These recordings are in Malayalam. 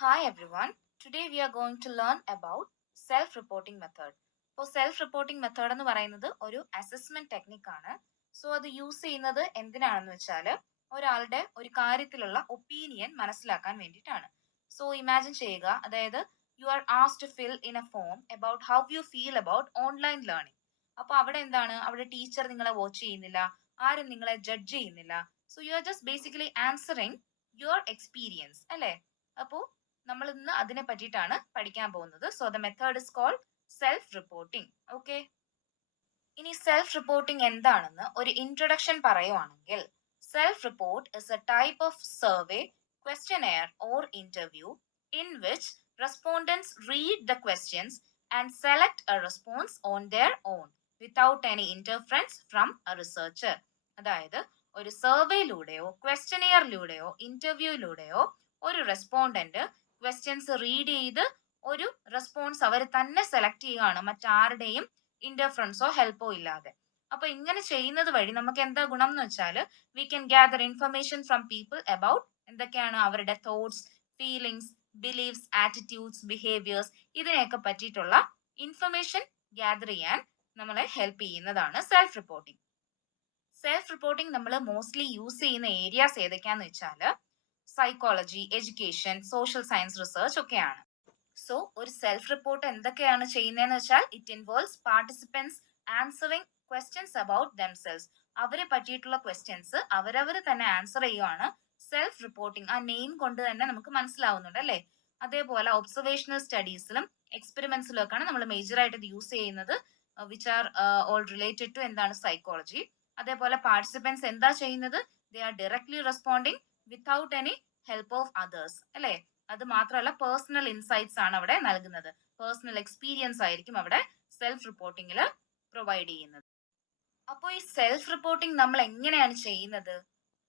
Hi everyone. Today we are going to learn about self-reporting method. ഇപ്പോൾ സെൽഫ് റിപ്പോർട്ടിംഗ് മെത്തേഡ് എന്ന് പറയുന്നത് ഒരു അസസ്മെന്റ് ടെക്നിക് ആണ്. സോ അത് യൂസ് ചെയ്യുന്നത് എന്തിനാണെന്ന് വെച്ചാൽ ഒരാളുടെ ഒരു കാര്യത്തിലുള്ള ഒപ്പീനിയൻ മനസ്സിലാക്കാൻ വേണ്ടിയിട്ടാണ്. സോ ഇമാജിൻ ചെയ്യുക, അതായത് you are asked to fill in a form about how you feel about online learning. അപ്പോൾ അവിടെ എന്താണ്, അവിടെ ടീച്ചർ നിങ്ങളെ വാച്ച് ചെയ്യുന്നില്ല, ആരും നിങ്ങളെ ജഡ്ജ് ചെയ്യുന്നില്ല. So you are just basically answering your experience അല്ലേ. അപ്പോൾ നമ്മൾ ഇന്ന് അതിനെ പറ്റിയിട്ടാണ് പഠിക്കാൻ പോകുന്നത്. So the method is called self reporting. Okay, ഇനി സെൽഫ് റിപ്പോർട്ടിംഗ് എന്താണെന്ന് ഒരു ഇൻട്രൊഡക്ഷൻ പറയുവാണെങ്കിൽ, self report is a type of survey, questionnaire or interview in which respondents read the questions and select a response on their own without any interference from a researcher. അതായത് ഒരു സർവേയിലൂടെയോ ക്വസ്റ്റനെയറിലൂടെയോ ഇന്റർവ്യൂയിലൂടെയോ ഒരു റെസ്പോണ്ടന്റ് ക്വസ്റ്റ്യൻസ് റീഡ് ചെയ്ത് ഒരു റെസ്പോൺസ് അവർ തന്നെ സെലക്ട് ചെയ്യുകയാണ്, മറ്റാരുടെയും ഇന്റർഫറൻസോ ഹെൽപ്പോ ഇല്ലാതെ. അപ്പൊ ഇങ്ങനെ ചെയ്യുന്നത് വഴി നമുക്ക് എന്താ ഗുണം എന്ന് വെച്ചാൽ, we can gather information from people about എന്തൊക്കെയാണ് അവരുടെ thoughts, feelings, beliefs, attitudes, behaviours, ഇതിനെയൊക്കെ പറ്റിയിട്ടുള്ള ഇൻഫർമേഷൻ ഗ്യാദർ ചെയ്യാൻ നമ്മളെ ഹെൽപ്പ് ചെയ്യുന്നതാണ് സെൽഫ് റിപ്പോർട്ടിംഗ്. സെൽഫ് റിപ്പോർട്ടിംഗ് നമ്മൾ മോസ്റ്റ്ലി യൂസ് ചെയ്യുന്ന ഏരിയാസ് ഏതൊക്കെയാന്ന് വെച്ചാൽ psychology, education, social science research ഒക്കെയാണ്. സോ ഒരു സെൽഫ് റിപ്പോർട്ട് എന്തൊക്കെയാണ് ചെയ്യുന്നതെന്ന് വെച്ചാൽ, it involves participants answering questions about themselves. അവരെ പറ്റിയിട്ടുള്ള ക്വസ്റ്റ്യൻസ് അവരവർ തന്നെ ആൻസർ ചെയ്യുവാണ്. സെൽഫ് റിപ്പോർട്ടിംഗ് ആ നെയിം കൊണ്ട് തന്നെ നമുക്ക് മനസ്സിലാവുന്നുണ്ട് അല്ലേ. അതേപോലെ ഒബ്സർവേഷണൽ സ്റ്റഡീസിലും എക്സ്പെരിമെന്റ്സിലും ഒക്കെയാണ് നമ്മൾ മേജർ ആയിട്ട് ഇത് യൂസ് ചെയ്യുന്നത്, which are all related to എന്താണ് സൈക്കോളജി. അതേപോലെ പാർട്ടിസിപ്പൻസ് എന്താ ചെയ്യുന്നത്, they are directly responding without any help of others അല്ലേ. അത് മാത്രമല്ല പേഴ്സണൽ ഇൻസൈറ്റ്സ് ആണ് അവിടെ നൽകുന്നത്, പേഴ്സണൽ എക്സ്പീരിയൻസ് ആയിരിക്കും അവിടെ സെൽഫ് റിപ്പോർട്ടിംഗിൽ പ്രൊവൈഡ് ചെയ്യുന്നത്. അപ്പോൾ ഈ സെൽഫ് റിപ്പോർട്ടിംഗ് നമ്മൾ എങ്ങനെയാണ് ചെയ്യുന്നത്,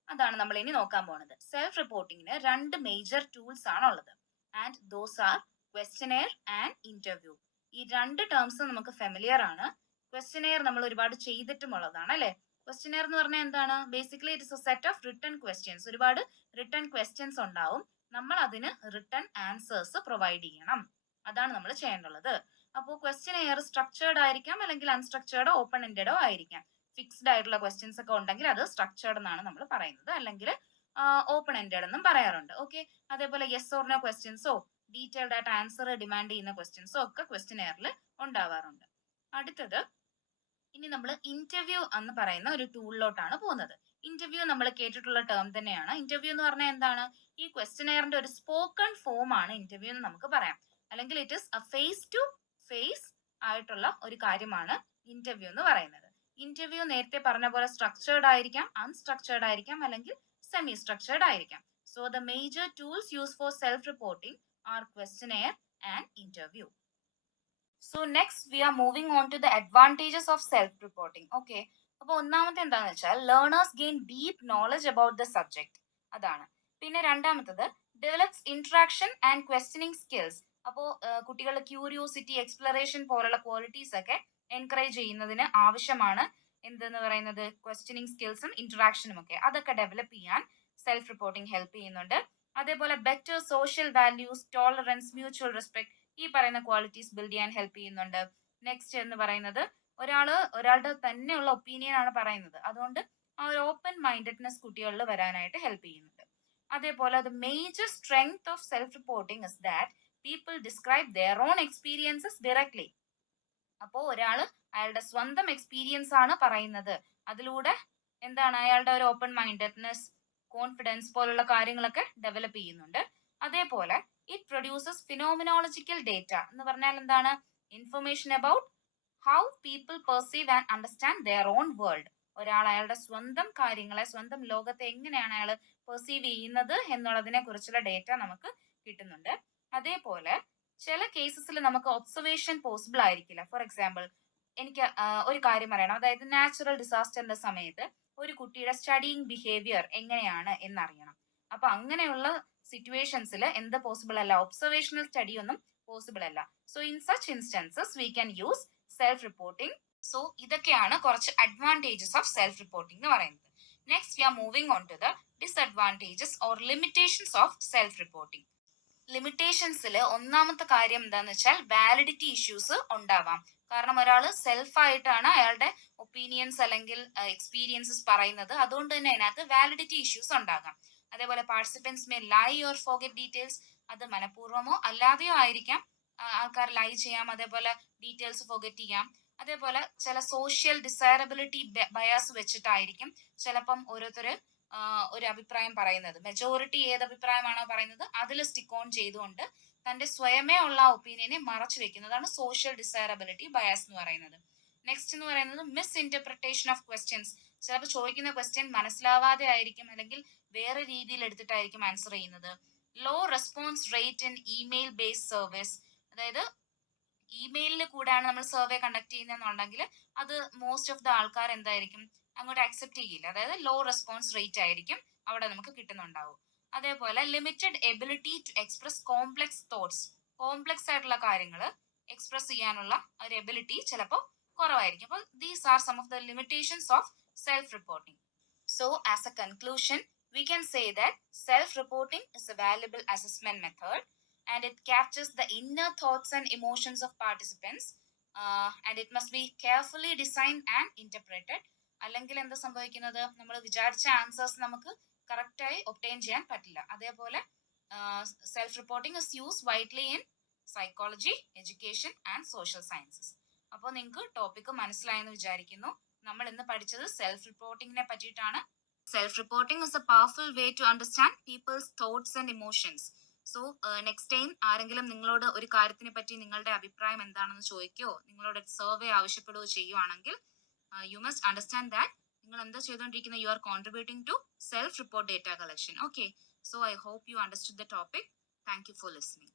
അതാണ് നമ്മൾ ഇനി നോക്കാൻ പോകുന്നത്. സെൽഫ് റിപ്പോർട്ടിങ്ങിന് രണ്ട് മേജർ ടൂൾസ് ആണ് ഉള്ളത്, and those are questionnaire and interview. ഈ രണ്ട് ടേംസ് നമുക്ക് ഫെമിലിയർ ആണ്. ക്വസ്റ്റനെയർ നമ്മൾ ഒരുപാട് ചെയ്തിട്ടുമുള്ളതാണ് അല്ലെ. ക്വസ്റ്റനെയർ എന്ന് പറഞ്ഞാൽ എന്താണ്, basically it is A set of written questions. ഒരുപാട് റിട്ടൺ ക്വസ്റ്റ്യൻസ് ഉണ്ടാവും, നമ്മൾ അതിന് റിട്ടൺ ആൻസേഴ്സ് പ്രൊവൈഡ് ചെയ്യണം, അതാണ് നമ്മൾ ചെയ്യേണ്ടുള്ളത്. അപ്പോൾ ക്വസ്റ്റനെയർ സ്ട്രക്ചേർഡ് ആയിരിക്കാം, അല്ലെങ്കിൽ അൺസ്ട്രക്ചേർഡോ ഓപ്പൺ എൻഡഡോ ആയിരിക്കാം. ഫിക്സ്ഡ് ആയിട്ടുള്ള ക്വസ്റ്റ്യൻസ് ഒക്കെ ഉണ്ടെങ്കിൽ അത് സ്ട്രക്ചേർഡ് എന്നാണ് നമ്മൾ പറയുന്നത്, അല്ലെങ്കിൽ ഓപ്പൺ എൻഡഡ് എന്നും പറയാറുണ്ട്. ഓക്കെ, അതേപോലെ യെസ് ഓർ നോ ക്വസ്റ്റ്യൻസോ ഡീറ്റെയിൽഡ് ആയിട്ട് ആൻസർ ഡിമാൻഡ് ചെയ്യുന്ന ക്വസ്റ്റ്യൻസോ ഒക്കെ ക്വസ്റ്റനെയറിൽ ഉണ്ടാവാറുണ്ട്. അടുത്തത്, ഇനി നമ്മൾ ഇന്റർവ്യൂ എന്ന് പറയുന്ന ഒരു ടൂളിലോട്ടാണ് പോകുന്നത്. ഇന്റർവ്യൂ നമ്മൾ കേട്ടിട്ടുള്ള ടേം തന്നെയാണ്. ഇന്റർവ്യൂ എന്ന് പറഞ്ഞാൽ എന്താണ്, ഈ ക്വസ്റ്റനെയറിന്റെ ഒരു സ്പോക്കൺ ഫോം ആണ് ഇന്റർവ്യൂ എന്ന് നമുക്ക് പറയാം, അല്ലെങ്കിൽ it is a face to face ആയിട്ടുള്ള ഒരു കാര്യമാണ് ഇന്റർവ്യൂ എന്ന് പറയുന്നത്. ഇന്റർവ്യൂ നേരത്തെ പറഞ്ഞ പോലെ സ്ട്രക്ചേർഡ് ആയിരിക്കാം, അൺസ്ട്രക്ചേർഡ് ആയിരിക്കാം, അല്ലെങ്കിൽ സെമി സ്ട്രക്ചേർഡ് ആയിരിക്കാം. So the major tools use for self reporting are questionnaire and interview. So next we are moving on to the advantages of self reporting. Okay, അപ്പോൾ ഒന്നാമത്തെ എന്താണെന്ന് വെച്ചാൽ learners gain deep knowledge about the subject, അതാണ്. പിന്നെ രണ്ടാമത്തത്, develops interaction and questioning skills. അപ്പോൾ കുട്ടികളുടെ ക്യൂരിയോസിറ്റി, എക്സ്പ്ലറേഷൻ പോലുള്ള ക്വാളിറ്റീസ് ഒക്കെ എൻകറേജ് ചെയ്യുന്നതിന് ആവശ്യമാണ് എന്തെന്ന് പറയുന്നത്, ക്വസ്റ്റനിങ് സ്കിൽസും ഇന്ററാക്ഷനും ഒക്കെ. അതൊക്കെ ഡെവലപ്പ് ചെയ്യാൻ സെൽഫ് റിപ്പോർട്ടിംഗ് ഹെൽപ്പ് ചെയ്യുന്നുണ്ട്. അതേപോലെ better social values, tolerance, mutual respect, ഈ പറയുന്ന ക്വാളിറ്റീസ് ബിൽഡ് ചെയ്യാൻ ഹെൽപ്പ് ചെയ്യുന്നുണ്ട്. നെക്സ്റ്റ് എന്ന് പറയുന്നത്, ഒരാളുടെ തന്നെയുള്ള ഒപ്പീനിയൻ ആണ് പറയുന്നത്, അതുകൊണ്ട് ആ ഒരു ഓപ്പൺ മൈൻഡഡ്നെസ് കുട്ടികളിൽ വരാനായിട്ട് ഹെൽപ്പ് ചെയ്യുന്നുണ്ട്. അതേപോലെ the major strength of self reporting is that people describe their own experiences directly. അപ്പോൾ ഒരാൾ അയാളുടെ സ്വന്തം എക്സ്പീരിയൻസ് ആണ് പറയുന്നത്, അതിലൂടെ എന്താണ് അയാളുടെ ഒരു ഓപ്പൺ മൈൻഡഡ്നെസ്, കോൺഫിഡൻസ് പോലുള്ള കാര്യങ്ങളൊക്കെ ഡെവലപ്പ് ചെയ്യുന്നുണ്ട്. അതേപോലെ ഇറ്റ് പ്രൊഡ്യൂസസ് ഫിനോമിനോളജിക്കൽ ഡേറ്റ എന്ന് പറഞ്ഞാൽ എന്താണ്, information about how people perceive and understand their own world. ഒരാൾ അയാളുടെ സ്വന്തം കാര്യങ്ങളെ, സ്വന്തം ലോകത്തെ എങ്ങനെയാണ് അയാൾ പെർസീവ് ചെയ്യുന്നത് എന്നുള്ളതിനെ കുറിച്ചുള്ള ഡേറ്റ നമുക്ക് കിട്ടുന്നുണ്ട്. അതേപോലെ ചില കേസസിൽ നമുക്ക് ഒബ്സർവേഷൻ പോസിബിൾ ആയിരിക്കില്ല. ഫോർ എക്സാമ്പിൾ, എനിക്ക് ഒരു കാര്യം പറയണം, അതായത് നാച്ചുറൽ ഡിസാസ്റ്ററിന്റെ സമയത്ത് ഒരു കുട്ടിയുടെ സ്റ്റഡിയിങ് ബിഹേവിയർ എങ്ങനെയാണ് എന്നറിയണം. അപ്പൊ അങ്ങനെയുള്ള സിറ്റുവേഷൻസിൽ എന്ത് പോസിബിൾ അല്ല, ഒബ്സർവേഷണൽ സ്റ്റഡി ഒന്നും പോസിബിൾ അല്ല. So in such instances we can use self reporting. So ഇതൊക്കെയാണ് കുറച്ച് അഡ്വാൻറ്റേജസ് ഓഫ് സെൽഫ് റിപ്പോർട്ടിംഗ് എന്ന് പറയുന്നത്. Next we are moving on to the disadvantages or limitations of self reporting. ലിമിറ്റേഷൻസിൽ ഒന്നാമത്തെ കാര്യം എന്താന്ന് വെച്ചാൽ വാലിഡിറ്റി ഇഷ്യൂസ് ഉണ്ടാവാം. കാരണം ഒരാൾ സെൽഫായിട്ടാണ് അയാളുടെ ഒപ്പീനിയൻസ് അല്ലെങ്കിൽ എക്സ്പീരിയൻസസ് പറയുന്നത്. അതുകൊണ്ട് തന്നെ അതിനകത്ത് വാലിഡിറ്റി ഇഷ്യൂസ് ഉണ്ടാകാം. അതേപോലെ participants may lie or forget details. അത് മനഃപൂർവ്വമോ അല്ലാതെയോ ആയിരിക്കാം. ആൾക്കാർ ലൈ ചെയ്യാം, അതേപോലെ ഡീറ്റെയിൽസ് ഫോർഗെറ്റ് ചെയ്യാം. അതേപോലെ ചില സോഷ്യൽ ഡിസൈറബിലിറ്റി ബയാസ് വെച്ചിട്ടായിരിക്കും ചിലപ്പം ഓരോരുത്തർ ഒരു അഭിപ്രായം പറയുന്നത്. മെജോറിറ്റി ഏത് അഭിപ്രായമാണോ പറയുന്നത് അതിൽ സ്റ്റിക്ക് ഓൺ ചെയ്തുകൊണ്ട് തന്റെ സ്വയമേ ഉള്ള ഒപ്പീനിയനെ മറച്ചു വെക്കുന്നതാണ് സോഷ്യൽ ഡിസൈറബിലിറ്റി ബയാസ് എന്ന് പറയുന്നത്. നെക്സ്റ്റ് എന്ന് പറയുന്നത് മിസ് ഇന്റർപ്രിട്ടേഷൻ ഓഫ് ക്വസ്റ്റ്യൻസ്. ചിലപ്പോൾ ചോദിക്കുന്ന ക്വസ്റ്റ്യൻ മനസ്സിലാവാതെ ആയിരിക്കും, അല്ലെങ്കിൽ വേറെ രീതിയിൽ എടുത്തിട്ടായിരിക്കും ആൻസർ ചെയ്യുന്നത്. Low response rate in email based service. അതായത് ഇമെയിലിൽ കൂടെയാണ് നമ്മൾ സർവേ കണ്ടക്ട് ചെയ്യുന്നതെന്നുണ്ടെങ്കിൽ അത് മോസ്റ്റ് ഓഫ് ദ ആൾക്കാർ എന്തായിരിക്കും അങ്ങോട്ട് അക്സെപ്റ്റ് ചെയ്യില്ല. അതായത് ലോ റെസ്പോൺസ് റേറ്റ് ആയിരിക്കും അവിടെ നമുക്ക് കിട്ടുന്നുണ്ടാവും. അതേപോലെ limited ability to express complex thoughts. Complex ആയിട്ടുള്ള കാര്യങ്ങൾ എക്സ്പ്രസ് ചെയ്യാനുള്ള ഒരു എബിലിറ്റി ചിലപ്പോൾ കുറവായിരിക്കും. അപ്പോൾ these are some of the limitations of self reporting. So as a conclusion we can say that self-reporting is a valuable assessment method, and it captures the inner thoughts and emotions of participants, and it must be carefully designed and interpreted. അല്ലെങ്കിൽ എന്താ സംഭവിക്കുന്നത്, നമ്മൾ വിചാരിച്ച ആൻസേഴ്സ് നമുക്ക് കറക്റ്റായി ഒബ്റ്റെയിൻ ചെയ്യാൻ പറ്റില്ല. അതേപോലെ self reporting is use widely in psychology, education and social sciences. അപ്പോൾ നിങ്ങൾക്ക് ടോപ്പിക്ക് മനസ്സിലായെന്ന് വിചാരിക്കുന്നു. നമ്മൾ ഇന്ന് പഠിച്ചത് സെൽഫ് റിപ്പോർട്ടിങ്ങിനെ പറ്റിയിട്ടാണ്. Self-reporting is a powerful way to understand people's thoughts and emotions. So next time ആരെങ്കിലും നിങ്ങളോട് ഒരു കാര്യത്തിനെ പറ്റി നിങ്ങളുടെ അഭിപ്രായം എന്താണെന്ന് ചോദിക്കുകയോ നിങ്ങളോട് സർവേ ആവശ്യപ്പെടുകയോ ചെയ്യുവാണെങ്കിൽ യു മസ്റ്റ് അണ്ടർസ്റ്റാൻഡ് ദാറ്റ് നിങ്ങൾ എന്താ ചെയ്തുകൊണ്ടിരിക്കുന്നത്, you are contributing to self report data collection. Okay, so I hope you understood the topic. Thank you for listening.